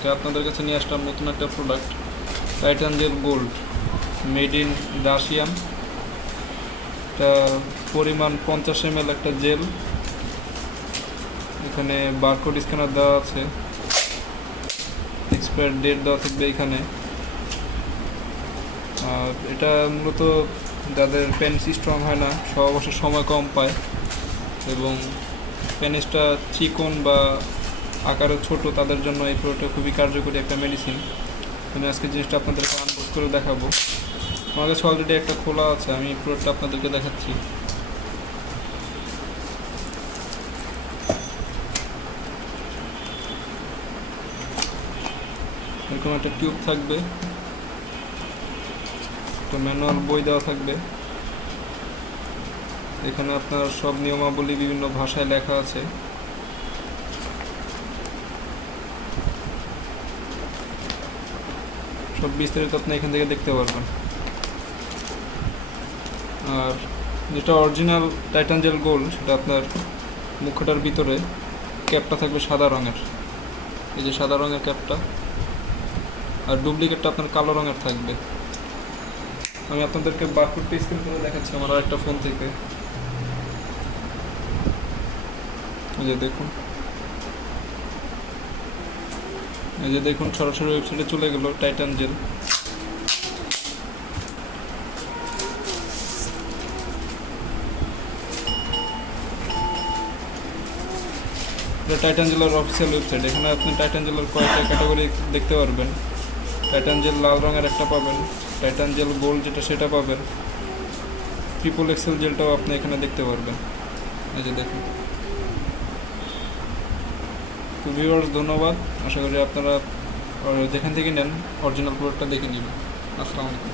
আজকে আপনাদের কাছে নিয়ে আসলাম নতুন একটা product, Titan gel gold, made in Russian. এটা পরিমাণ 50 ml একটা জেল। এখানে বারকোড স্ক্যানার দেওয়া আছে, এক্সপায়ার ডেট দেওয়া থাকবে এখানে। আর এটা মূলত যাদের পেনিস স্ট্রং হয় না, অবশ্য সময় কম পায় এবং পেনিসটা চিকন বা আকারে ছোট, তাদের জন্য এই প্রোডাক্টটা খুবই কার্যকরী একটা মেডিসিন। আমি আজকে জিনিসটা আপনাদেরকে আনবক্স করে দেখাবো। আমার কাছে অলরেডি একটা খোলা আছে, আমি এই প্রোডাক্টটা আপনাদেরকে দেখাচ্ছি। এরকম একটা টিউব থাকবে, একটা ম্যানুয়াল বই দেওয়া থাকবে। এখানে আপনার সব নিয়মাবলী বিভিন্ন ভাষায় লেখা আছে। সব বিস্তারিত আপনি এখান থেকে দেখতে পারবেন। আর যেটা অরিজিনাল টাইটান জেল গোল্ড, সেটা আপনার মুখটার ভিতরে ক্যাপটা থাকবে সাদা রঙের, এই যে সাদা রঙের ক্যাপটা। আর ডুপ্লিকেটটা আপনার কালো রঙের থাকবে। আমি আপনাদেরকে বারকোডটা স্ক্যান করে দেখাচ্ছি আমার আরেকটা ফোন থেকে। এই যে দেখুন, এই যে দেখুন, সরাসরি ওয়েবসাইটে চলে গেল টাইটান জেল। এটা টাইটান জেলের অফিসিয়াল ওয়েবসাইট। এখানে আপনি টাইটান জেলের কয়েকটা ক্যাটাগরি দেখতে পারবেন। টাইটান জেল লাল রঙের একটা পাবেন, টাইটান জেল গোল্ড যেটা সেটা পাবেন, ট্রিপল এক্সেল জেলটাও আপনি এখানে দেখতে পারবেন। এই যে দেখুন। তো ভিউয়ার্স, ধন্যবাদ। আশা করি আপনারা যেখান থেকে নেন অরিজিনাল প্রোডাক্টটা দেখে নেবেন। আসসালামু আলাইকুম।